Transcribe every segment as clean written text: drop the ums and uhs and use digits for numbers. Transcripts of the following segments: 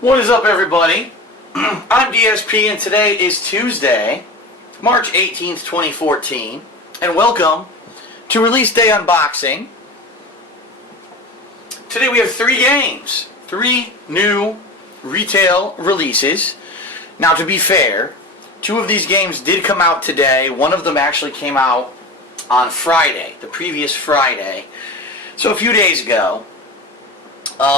What is up, everybody? I'm DSP, and today is Tuesday, March 18th, 2014, and welcome to Release Day Unboxing. Today we have 3 games, 3 new retail releases. Now, to be fair, 2 of these games did come out today. One of them actually came out on Friday, the previous Friday, so a few days ago,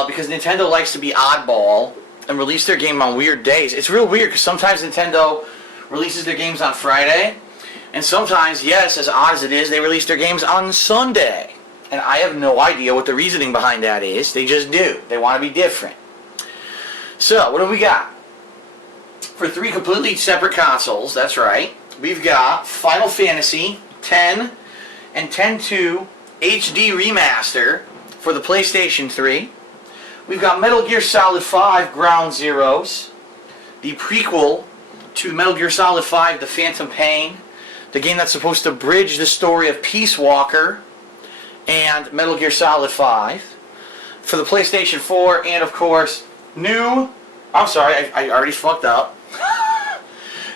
because Nintendo likes to be oddball and release their game on weird days. It's real weird because sometimes Nintendo releases their games on Friday, and sometimes, yes, as odd as it is, they release their games on Sunday. And I have no idea what the reasoning behind that is. They just do. They want to be different. So, what do we got? For 3 completely separate consoles, that's right, we've got Final Fantasy X and X-2 HD Remaster for the PlayStation 3. We've got Metal Gear Solid 5 Ground Zeroes, the prequel to Metal Gear Solid 5 The Phantom Pain, the game that's supposed to bridge the story of Peace Walker and Metal Gear Solid 5 for the PlayStation 4, and of course, I already fucked up.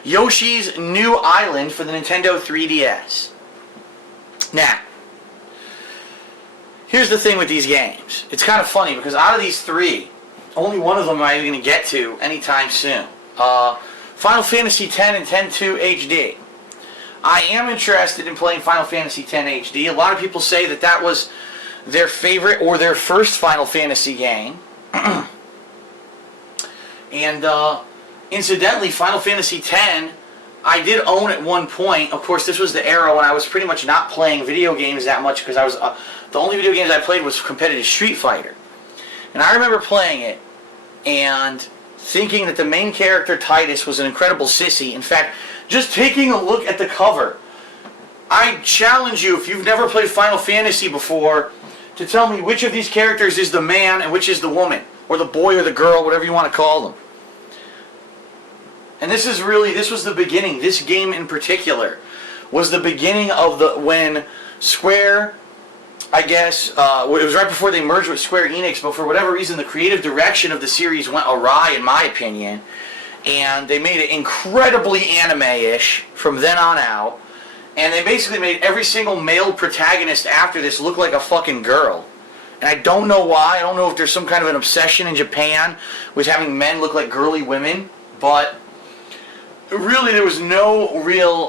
Yoshi's New Island for the Nintendo 3DS. Now, here's the thing with these games. It's kind of funny because out of these 3, only one of them I'm even going to get to anytime soon. Final Fantasy X and X-2 HD. I am interested in playing Final Fantasy X HD. A lot of people say that that was their favorite or their first Final Fantasy game. And incidentally, Final Fantasy X, I did own at one point. Of course, this was the era when I was pretty much not playing video games that much because I was the only video games I played was competitive Street Fighter. And I remember playing it and thinking that the main character, Titus, was an incredible sissy. In fact, just taking a look at the cover, I challenge you, if you've never played Final Fantasy before, to tell me which of these characters is the man and which is the woman, or the boy or the girl, whatever you want to call them. And this was the beginning. This game in particular was the beginning of when Square, I guess, it was right before they merged with Square Enix, but for whatever reason the creative direction of the series went awry, in my opinion, and they made it incredibly anime-ish from then on out, and they basically made every single male protagonist after this look like a fucking girl. And I don't know why. I don't know if there's some kind of an obsession in Japan with having men look like girly women, but really there was no real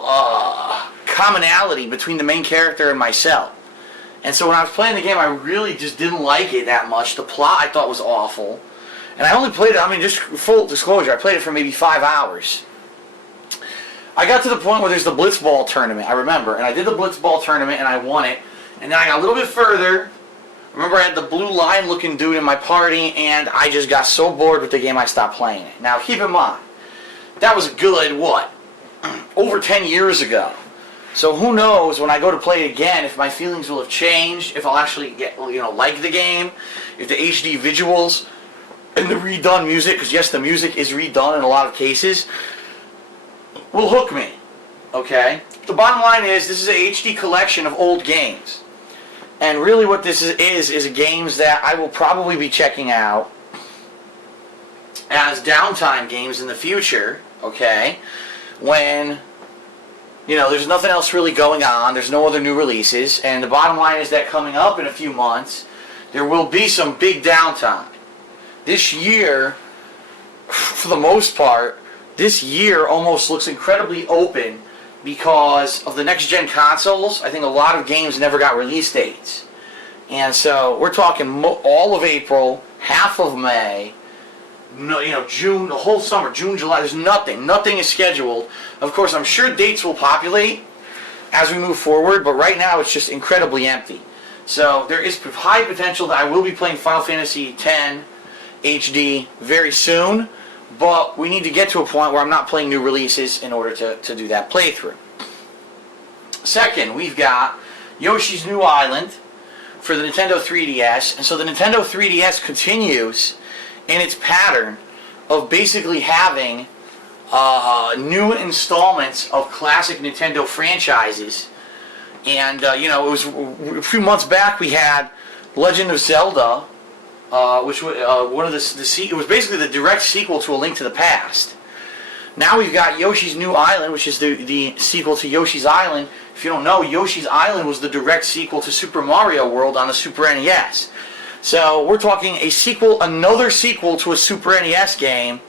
commonality between the main character and myself. And so when I was playing the game, I really just didn't like it that much. The plot I thought was awful. And I only played it, just full disclosure, I played it for maybe 5 hours. I got to the point where there's the Blitzball tournament, I remember. And I did the Blitzball tournament and I won it. And then I got a little bit further. Remember, I had the blue lion looking dude in my party, and I just got so bored with the game I stopped playing it. Now keep in mind, that was a good, over 10 years ago. So who knows when I go to play it again if my feelings will have changed, if I'll actually get, like the game, if the HD visuals and the redone music, because yes, the music is redone in a lot of cases, will hook me. Okay? The bottom line is, this is an HD collection of old games. And really what this is games that I will probably be checking out as downtime games in the future, okay? When, there's nothing else really going on, there's no other new releases, and the bottom line is that coming up in a few months, there will be some big downtime. This year, for the most part, this year almost looks incredibly open because of the next-gen consoles. I think a lot of games never got release dates. And so we're talking all of April, half of May, June, the whole summer, June, July, there's nothing. Nothing is scheduled. Of course, I'm sure dates will populate as we move forward, but right now it's just incredibly empty. So there is high potential that I will be playing Final Fantasy X HD very soon, but we need to get to a point where I'm not playing new releases in order to do that playthrough. Second, we've got Yoshi's New Island for the Nintendo 3DS, and so the Nintendo 3DS continues in its pattern of basically having new installments of classic Nintendo franchises. And, it was a few months back we had Legend of Zelda which one of it was basically the direct sequel to A Link to the Past. Now we've got Yoshi's New Island, which is the sequel to Yoshi's Island. If you don't know, Yoshi's Island was the direct sequel to Super Mario World on the Super NES. So we're talking a sequel, another sequel to a Super NES game,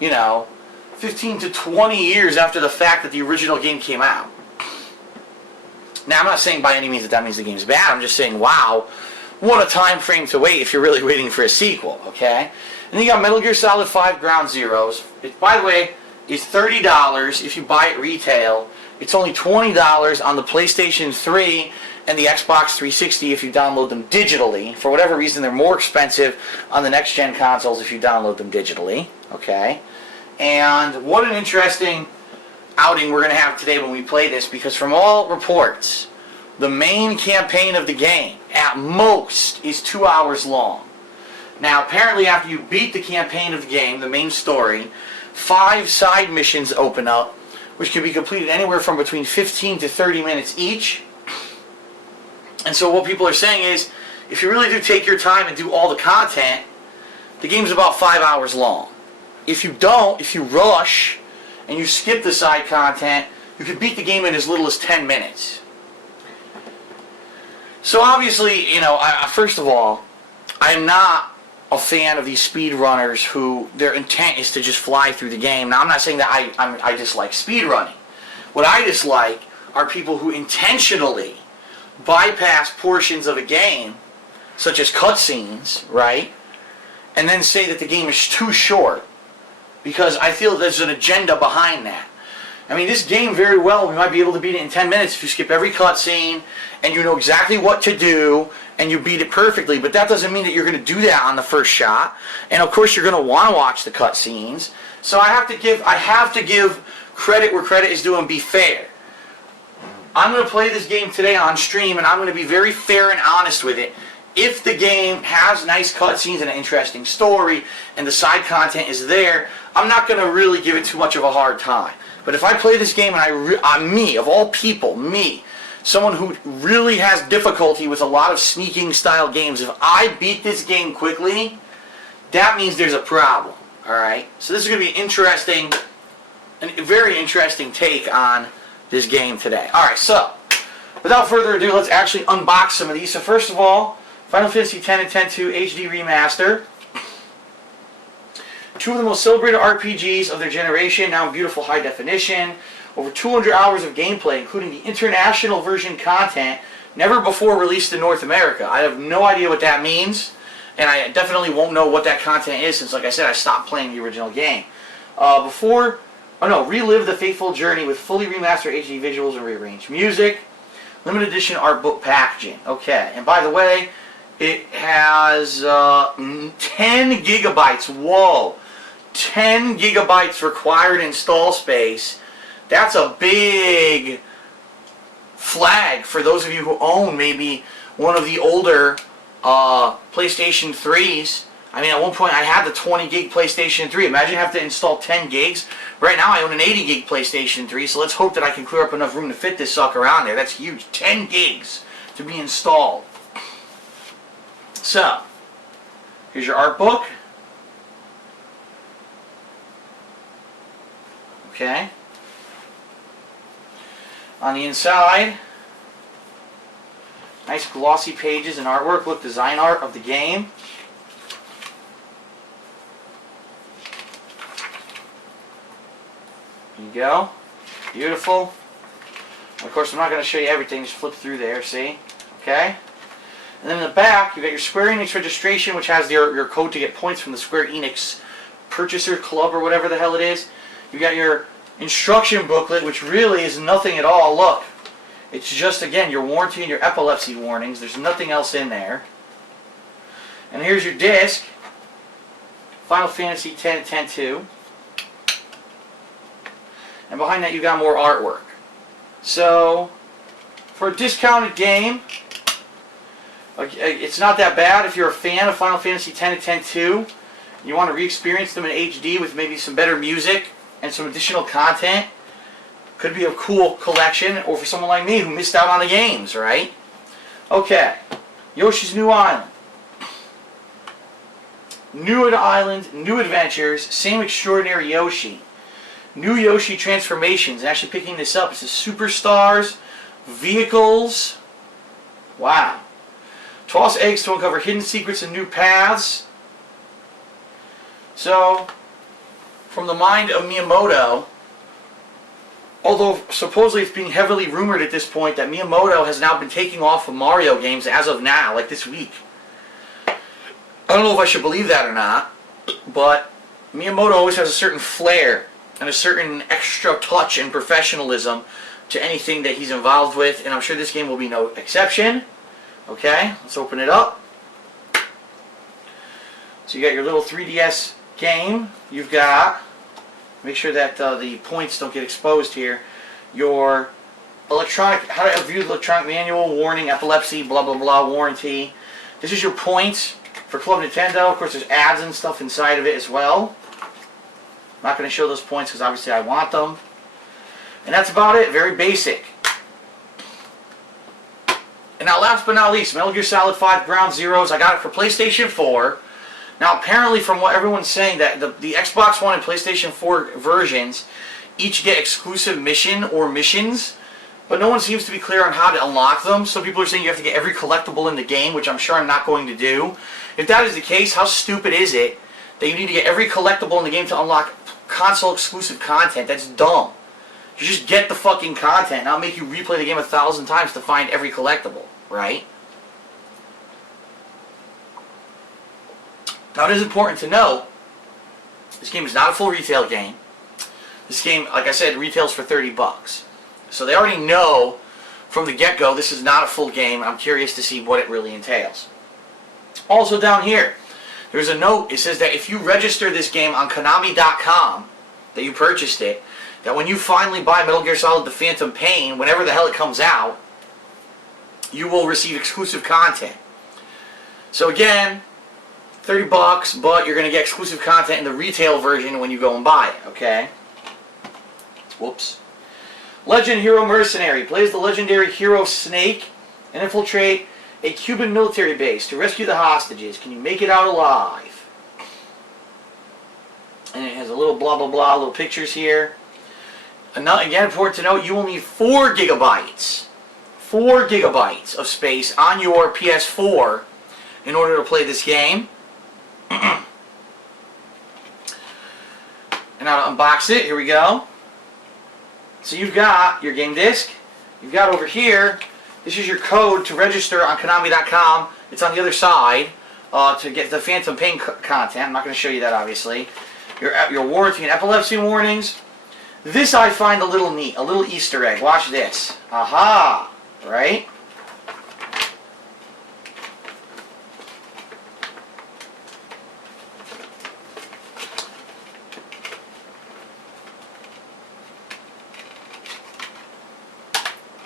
you know, 15 to 20 years after the fact that the original game came out. Now, I'm not saying by any means that means the game's bad. I'm just saying, wow, what a time frame to wait if you're really waiting for a sequel, okay? And then you got Metal Gear Solid 5 Ground Zeroes. It, by the way, is $30 if you buy it retail. It's only $20 on the PlayStation 3 and the Xbox 360 if you download them digitally. For whatever reason, they're more expensive on the next-gen consoles if you download them digitally, okay? And what an interesting outing we're going to have today when we play this, because from all reports, the main campaign of the game, at most, is 2 hours long. Now, apparently after you beat the campaign of the game, the main story, 5 side missions open up, which can be completed anywhere from between 15 to 30 minutes each. And so what people are saying is, if you really do take your time and do all the content, the game's about 5 hours long. If you don't, if you rush, and you skip the side content, you can beat the game in as little as 10 minutes. So obviously, you know, first of all, I'm not a fan of these speedrunners who their intent is to just fly through the game. Now, I'm not saying that I dislike speedrunning. What I dislike are people who intentionally bypass portions of a game, such as cutscenes, right, and then say that the game is too short, because I feel there's an agenda behind that. I mean, this game very well, we might be able to beat it in 10 minutes if you skip every cutscene and you know exactly what to do and you beat it perfectly, but that doesn't mean that you're going to do that on the first shot. And of course you're going to want to watch the cutscenes. So I have to give credit where credit is due and be fair. I'm going to play this game today on stream, and I'm going to be very fair and honest with it. If the game has nice cutscenes and an interesting story and the side content is there, I'm not going to really give it too much of a hard time. But if I play this game and I'm me, of all people, me, someone who really has difficulty with a lot of sneaking style games, if I beat this game quickly, that means there's a problem. Alright? So this is going to be interesting, a very interesting take on this game today. Alright, so without further ado, let's actually unbox some of these. So first of all, Final Fantasy X and X-2 HD Remaster. Two of the most celebrated RPGs of their generation, now in beautiful high definition. Over 200 hours of gameplay, including the international version content, never before released in North America. I have no idea what that means, and I definitely won't know what that content is since, like I said, I stopped playing the original game. Relive the faithful journey with fully remastered HD visuals and rearranged music. Limited edition art book packaging. Okay, and by the way, it has 10 gigabytes. Whoa! 10 gigabytes required install space. That's a big flag for those of you who own maybe one of the older PlayStation 3s. I mean, at one point I had the 20 gig PlayStation 3. Imagine having to install 10 gigs. Right now I own an 80 gig PlayStation 3, so let's hope that I can clear up enough room to fit this sucker on there. That's huge. 10 gigs to be installed. So, here's your art book. Okay. On the inside, nice glossy pages and artwork. Look, design art of the game. There you go. Beautiful. Of course, I'm not going to show you everything. Just flip through there, see? Okay. And then in the back, you've got your Square Enix registration, which has your code to get points from the Square Enix Purchaser Club or whatever the hell it is. You've got your instruction booklet, which really is nothing at all. Look, it's just, again, your warranty and your epilepsy warnings. There's nothing else in there. And here's your disc, Final Fantasy X and X-2. And behind that, you've got more artwork. So, for a discounted game, it's not that bad. If you're a fan of Final Fantasy X and X-2, you want to re-experience them in HD with maybe some better music and some additional content, could be a cool collection. Or for someone like me who missed out on the games, right? Okay, Yoshi's New Island. New Island, new adventures, same extraordinary Yoshi. New Yoshi transformations. And actually picking this up, it says superstars, vehicles. Wow. Toss eggs to uncover hidden secrets and new paths. So, from the mind of Miyamoto, although supposedly it's being heavily rumored at this point that Miyamoto has now been taking off of Mario games as of now, like this week. I don't know if I should believe that or not, but Miyamoto always has a certain flair and a certain extra touch and professionalism to anything that he's involved with, and I'm sure this game will be no exception. Okay, let's open it up. So you got your little 3DS game. You've got, make sure that the points don't get exposed here, your electronic, how to view the electronic manual, warning, epilepsy, blah blah blah, warranty. This is your points for Club Nintendo. Of course, there's ads and stuff inside of it as well. I'm not going to show those points because obviously I want them. And that's about it. Very basic. And now last but not least, Metal Gear Solid 5 Ground Zeroes. I got it for PlayStation 4. Now apparently from what everyone's saying, that the Xbox One and PlayStation 4 versions each get exclusive mission or missions, but no one seems to be clear on how to unlock them. Some people are saying you have to get every collectible in the game, which I'm sure I'm not going to do. If that is the case, how stupid is it that you need to get every collectible in the game to unlock console exclusive content? That's dumb. You just get the fucking content, not make you replay the game 1,000 times to find every collectible, right? Now it is important to note, this game is not a full retail game. This game, like I said, retails for $30. So they already know from the get-go this is not a full game. I'm curious to see what it really entails. Also down here, there's a note. It says that if you register this game on Konami.com, that you purchased it, that when you finally buy Metal Gear Solid The Phantom Pain, whenever the hell it comes out, you will receive exclusive content. So again, $30, but you're going to get exclusive content in the retail version when you go and buy it, okay? Whoops. Legend Hero Mercenary. Plays the legendary hero Snake and infiltrate a Cuban military base to rescue the hostages. Can you make it out alive? And it has a little blah blah blah, little pictures here. And again, important to note, you will need 4 gigabytes. 4 gigabytes of space on your PS4 in order to play this game. And now to unbox it, here we go. So you've got your game disc. You've got over here, this is your code to register on Konami.com. It's on the other side to get the Phantom Pain content. I'm not going to show you that, obviously. Your warranty and epilepsy warnings. This I find a little neat, a little Easter egg. Watch this. Aha! Right?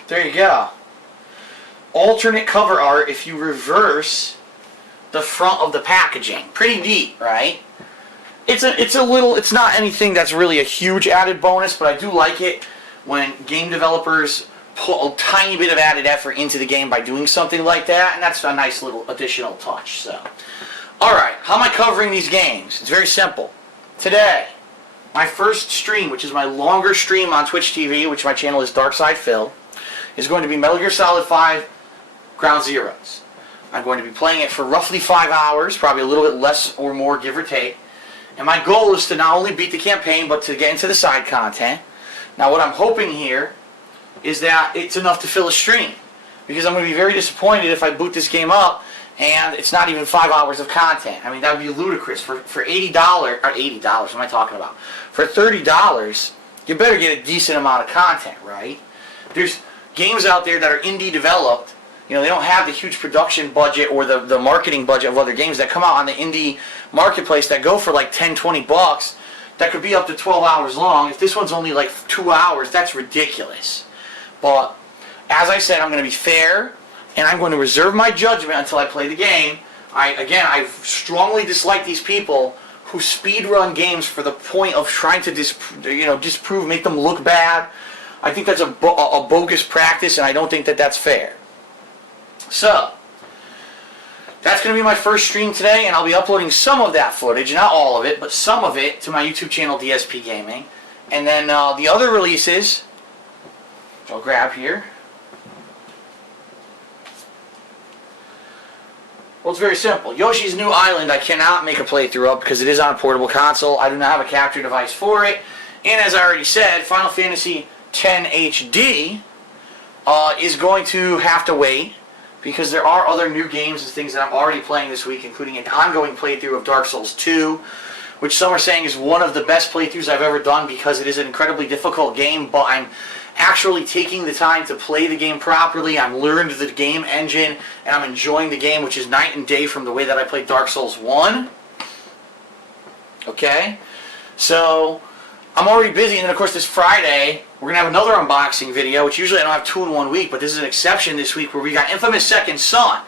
There you go. Alternate cover art if you reverse the front of the packaging. Pretty neat, right? It's not anything that's really a huge added bonus, but I do like it when game developers put a tiny bit of added effort into the game by doing something like that, and that's a nice little additional touch. So, alright, how am I covering these games? It's very simple. Today, my first stream, which is my longer stream on Twitch TV, which my channel is Darkside Phil, is going to be Metal Gear Solid 5 Ground Zeroes. I'm going to be playing it for roughly 5 hours, probably a little bit less or more, give or take. And my goal is to not only beat the campaign, but to get into the side content. Now what I'm hoping here is that it's enough to fill a stream. Because I'm going to be very disappointed if I boot this game up and it's not even 5 hours of content. I mean, that would be ludicrous. For $80, or $80, what am I talking about? For $30, you better get a decent amount of content, right? There's games out there that are indie developed. You know, they don't have the huge production budget or the marketing budget of other games that come out on the indie marketplace that go for like 10, 20 bucks that could be up to 12 hours long. If this one's only like 2 hours, that's ridiculous. But as I said, I'm going to be fair and I'm going to reserve my judgment until I play the game. I strongly dislike these people who speedrun games for the point of trying to disprove, make them look bad. I think that's a bogus practice, and I don't think that that's fair. So, that's going to be my first stream today, and I'll be uploading some of that footage, not all of it, but some of it, to my YouTube channel, DSP Gaming. And then the other releases, which I'll grab here. Well, it's very simple. Yoshi's New Island, I cannot make a playthrough of because it is on a portable console. I do not have a capture device for it. And as I already said, Final Fantasy X HD is going to have to wait because there are other new games and things that I'm already playing this week, including an ongoing playthrough of Dark Souls 2, which some are saying is one of the best playthroughs I've ever done because it is an incredibly difficult game, but I'm actually taking the time to play the game properly. I'm learned the game engine, and I'm enjoying the game, which is night and day from the way that I played Dark Souls 1. Okay? So, I'm already busy, and then of course this Friday, we're going to have another unboxing video, which usually I don't have 2 in 1 week, but this is an exception this week where we got Infamous Second Son.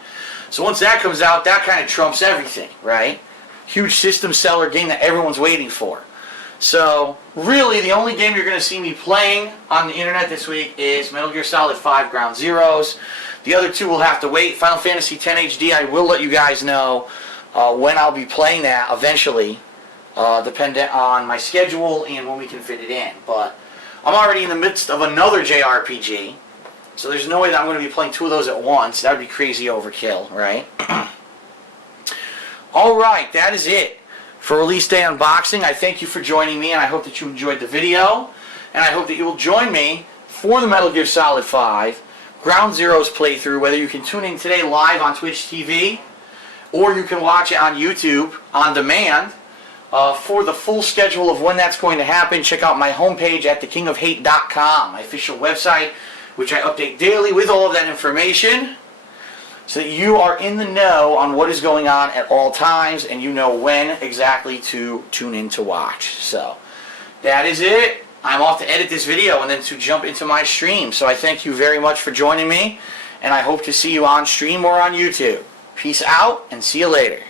So once that comes out, that kind of trumps everything, right? Huge system seller game that everyone's waiting for. So, really, the only game you're going to see me playing on the internet this week is Metal Gear Solid 5 Ground Zeroes. The other 2 will have to wait. Final Fantasy X HD, I will let you guys know when I'll be playing that eventually, dependent on my schedule and when we can fit it in. But I'm already in the midst of another JRPG, so there's no way that I'm going to be playing 2 of those at once. That would be crazy overkill, right? Alright, that is it for Release Day Unboxing. I thank you for joining me, and I hope that you enjoyed the video. And I hope that you will join me for the Metal Gear Solid 5 Ground Zeroes playthrough, whether you can tune in today live on Twitch TV, or you can watch it on YouTube on demand. For the full schedule of when that's going to happen, check out my homepage at thekingofhate.com, my official website, which I update daily with all of that information, so that you are in the know on what is going on at all times and you know when exactly to tune in to watch. So, that is it. I'm off to edit this video and then to jump into my stream. So I thank you very much for joining me, and I hope to see you on stream or on YouTube. Peace out, and see you later.